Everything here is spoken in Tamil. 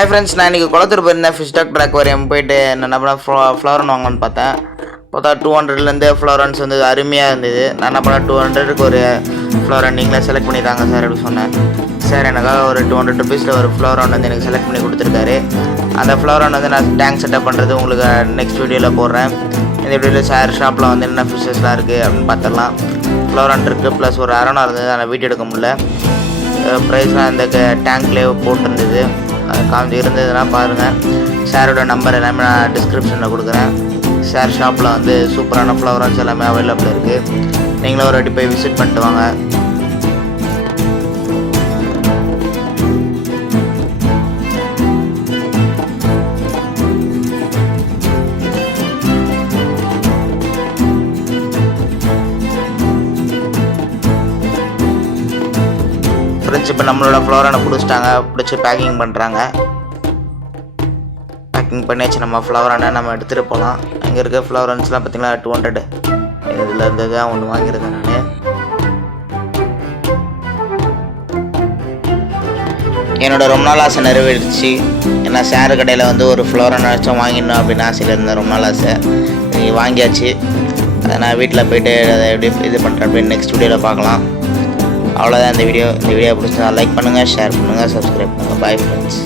ஹாய் ஃப்ரெண்ட்ஸ், நான் இன்றைக்கி குளத்தூர் போயிருந்தேன். ஃபிஷ் டாக்டர் அக்வாரியம் போயிட்டு என்ன பண்ணேன், ஃப்ளவரன் வாங்கன்னு பார்த்தேன். பார்த்தா 200லேருந்து ஃப்ளவரன்ஸ் வந்து அருமையாக இருந்தது. நான் என்ன பண்ணேன், 200க்கு ஒரு ஃப்ளவரன் நீங்களே செலக்ட் பண்ணிட்டாங்க சார் அப்படி சொன்னேன். சார் எனக்காக ஒரு 200 ருபீஸில் ஒரு ஃப்ளவரன் வந்து எனக்கு செலக்ட் பண்ணி கொடுத்துருக்காரு. அந்த ஃப்ளவரன் வந்து நான் டேங்க் செட்டப் பண்ணுறது உங்களுக்கு நெக்ஸ்ட் வீடியோவில் போடுறேன். இந்த வீடியோவில் சார் ஷாப்பில் வந்து என்ன ஃபிஷ்ஷஸ்லாம் இருக்குது அப்படின்னு பார்த்துடலாம். ஃப்ளவரன் இருக்குது, ப்ளஸ் ஒரு அரணம் இருந்தது, அதை வீடியோ எடுக்க முடியல. ப்ரைஸ்லாம் இந்த டேங்க்லேயே போட்டிருந்தது, அது காமிச்சு இருந்ததுன்னா பாருங்கள். சாரோட நம்பர் எல்லாமே நான் டிஸ்கிரிப்ஷனில் கொடுக்குறேன். சார் ஷாப்பில் வந்து சூப்பரான ஃப்ளவரன்ஸ் எல்லாமே அவைலபிள் இருக்குது. நீங்களும் ஒரு வாட்டி போய் விசிட் பண்ணிட்டு வாங்க. ஃப்ரெண்ட்ஸ், இப்போ நம்மளோட ஃப்ளவரனை பிடிச்சிட்டாங்க, பிடிச்சி பேக்கிங் பண்ணுறாங்க. பேக்கிங் பண்ணியாச்சு. நம்ம ஃப்ளவரனை நம்ம எடுத்துகிட்டு போகலாம். இங்கே இருக்க ஃப்ளவரன்ஸ்லாம் பார்த்திங்களா 200. இதில் இருந்தது தான் ஒன்று வாங்கியிருந்தேன் நான். என்னோட ரொம்ப நாள் ஆசை நிறைவேறிடுச்சு. ஏன்னா சார் கடையில் வந்து ஒரு ஃப்ளவரன் வச்சும் வாங்கிடணும் அப்படின்னு ஆசையில் இருந்தேன், ரொம்ப நாள் ஆசை. வாங்கியாச்சு. அதை நான் வீட்டில் போய்ட்டு அதை எப்படி இது பண்ணுறேன் அப்படின்னு நெக்ஸ்ட் வீடியோவில் பார்க்கலாம். அவ்வளோதான் இந்த வீடியோ பிடிச்சா லைக் பண்ணுங்கள், ஷேர் பண்ணுங்கள், சப்ஸ்கிரைப் பண்ணுங்கள். Bye friends.